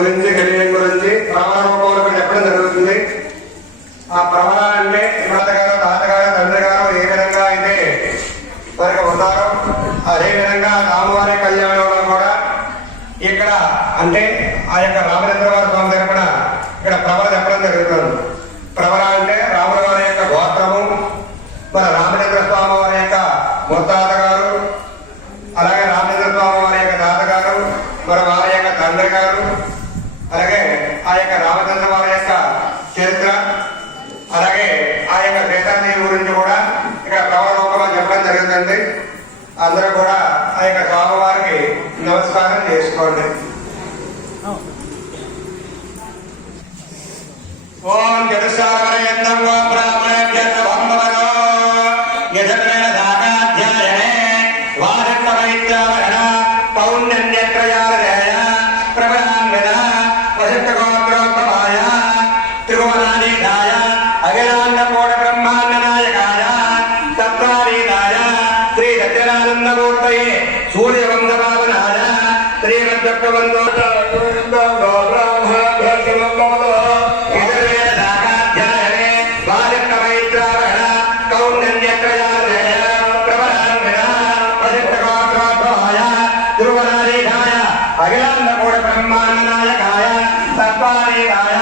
గురించి గడియం గురించి ప్రవణ రూపంలో చెప్పడం జరుగుతుంది. ఆ ప్రవణ అంటే తాతగారు తాతగారు తండ్రి గారు ఏ విధంగా అయితే వారికి ఉంటారో అదే విధంగా రామువారి కళ్యాణంలో కూడా ఇక్కడ అంటే ఆ యొక్క రామచంద్ర వారి స్వామి తరపున ఇక్కడ ప్రవర చెప్పడం జరుగుతుంది. ప్రవర అంటే రాముల వారి యొక్క గోత్రము మన రామచంద్ర స్వామి వారి యొక్క ముత్తాత గారు అలాగే రామచంద్ర స్వామి వారి యొక్క తాతగారు మరి వారి యొక్క తండ్రి గారు అలాగే ఆ యొక్క రామచంద్ర వారి యొక్క చరిత్ర అలాగే ఆ యొక్క దేశాన్ని గురించి కూడా ఇక్కడ ప్రవర చెప్పడం జరిగిందండి. అందరూ కూడా ఆ యొక్క స్వామివారికి నమస్కారం చేసుకోండి. ఓం చతుస్సాగరయంతం శ్రీమద్భక్తవందో అఖిలాండకోట బ్రహ్మాండనాయకాయ సత్వానీయాయ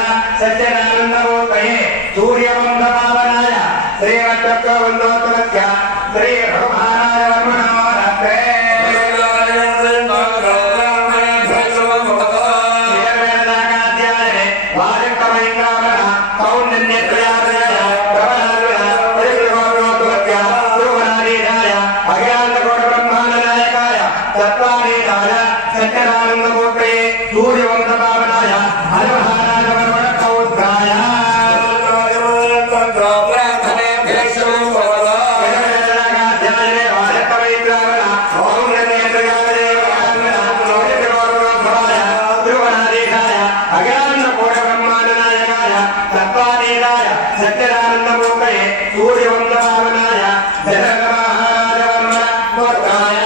సత్యనానందమూర్తయే సూర్యవందపావనాయ జనకమహారాజ వర్మణ పౌత్రాయ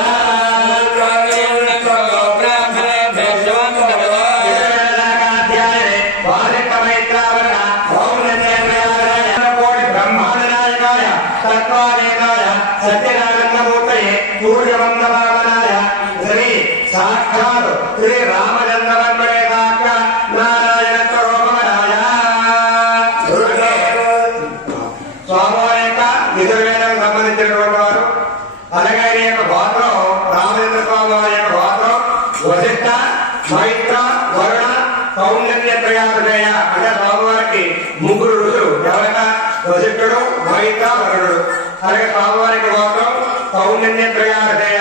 సూర్యవందనాయ శ్రీ సాక్షాత్ శ్రీ రామచంద్రవర్మడే కాక నారాయణ స్వరూపమనాయ స్వామివారి యొక్క యజుర్వేదానికి సంబంధించినటువంటి వారు అలాగే యొక్క గోత్రం రామేంద్ర స్వామి వారి యొక్క గోత్రం వశిష్ట మైత్ర వరుణ కౌండన్య త్రయాదయ అంటే స్వామివారికి ముగ్గురు ఋషులు ఎవరట వశిష్ఠుడు మైత్ర వరుణుడు. అలాగే స్వామివారికి గోత్రం కౌండన్య త్రయాదయ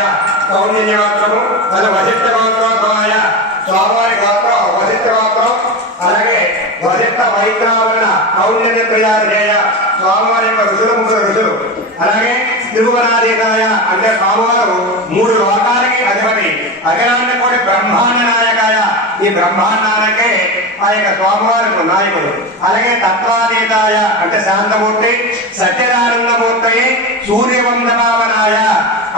కౌండన్య గోత్రము అది వశిష్ఠ గోత్రోద్భవాయ స్వామివారి గోత్రం వశిష్ఠ గోత్రం అలాగే వసిష్ఠ మైత్ర వరుణ కౌండన్య క్రియాజేయ స్వామివారి యొక్క ఋషులు ముగ్గురు ఋషులు. అలాగే త్రిభువనాధీనాయ అంటే స్వామివారు మూడు లోకాలకి అధిపతి. అఖిలాండ కూడా బ్రహ్మాండ నాయకాయ ఈ బ్రహ్మాండాలకే ఆ యొక్క స్వామివారు నాయకుడు. అలాగే తత్వాతీతాయ అంటే శాంతమూర్తి సత్యనానందమూర్తి సూర్యవంశనామనాయ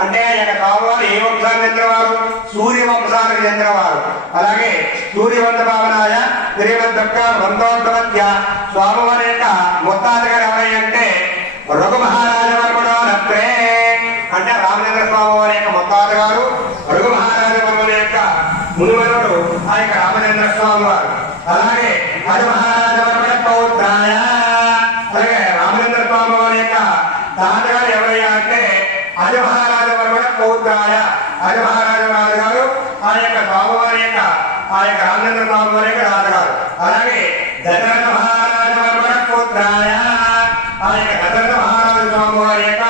అంటే ఆ యొక్క స్వామివారు ఏ వంశానికి చెందినవారు? సూర్యవంశానికి చెందినవారు. అలాగే సూర్యవంశ భావనాయ శ్రీమద్దొక్క వందోత్తమత్య స్వామివారి యొక్క మొత్తాధికారి ఎవరై అంటే రఘుమహారాజు రామబాబు అనే వారి యొక్క ముత్తాత గారు రఘు మహారాజ వర్మని యొక్క మునివరుడు ఆ యొక్క రామచంద్ర స్వామి వారు. అలాగే హరి మహారాజ వర్మణ పౌత్రాయ అలాగే రామచంద్ర స్వామి వారి యొక్క తాతగారు ఎవరయ్యా అంటే హరి మహారాజ వర్మణ పౌత్రాయ హరి మహారాజ రాజు గారు ఆ యొక్క స్వామివారి యొక్క ఆ యొక్క రామచంద్ర స్వామి స్వామివారి యొక్క రాజుగారు అలాగే దశరథ మహారాజ వర్మణ పుత్రాయ ఆ యొక్క దశరథ మహారాజ స్వామివారి యొక్క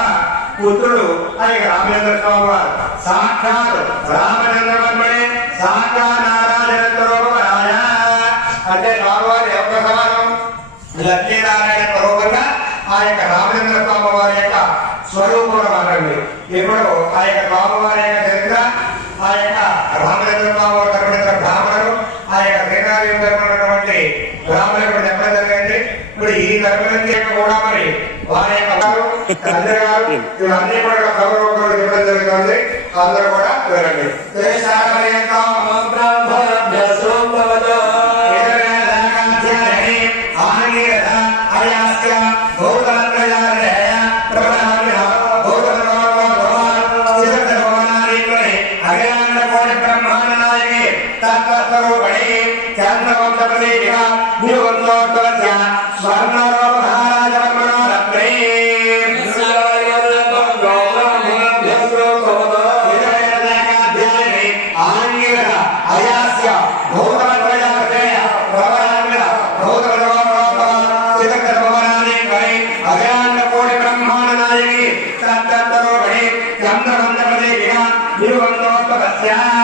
పుత్రుడు అది రామేంద్ర రామచంద్ర స్వామి వారు. సాక్షాత్ రామచంద్ర వర్మడే సాక్షాత్ నారాయణ స్వరూపరాయ అంటే స్వామివారి యొక్క సమానం లక్ష్మీనారాయణ స్వరూపంగా ఆ యొక్క రామచంద్ర ఇప్పుడు ఈ ధర్మరంజ కూడా మరి వారి అందరూ కూడా కవర్ ఒకరు ఇవ్వడం జరుగుతుంది. అందరూ కూడా వెళ్ళండి तत्तत्तरूपणे चन्द्रवंशप्रदेशिका नियुगन्तोत्तरस्य स्वर्णरोपधाराजवर्मणो रत्ने ब्रह्माणनायके तत्तत्तरूपणे चन्द्रवंशप्रदेशिका नियुगन्तोत्तरस्य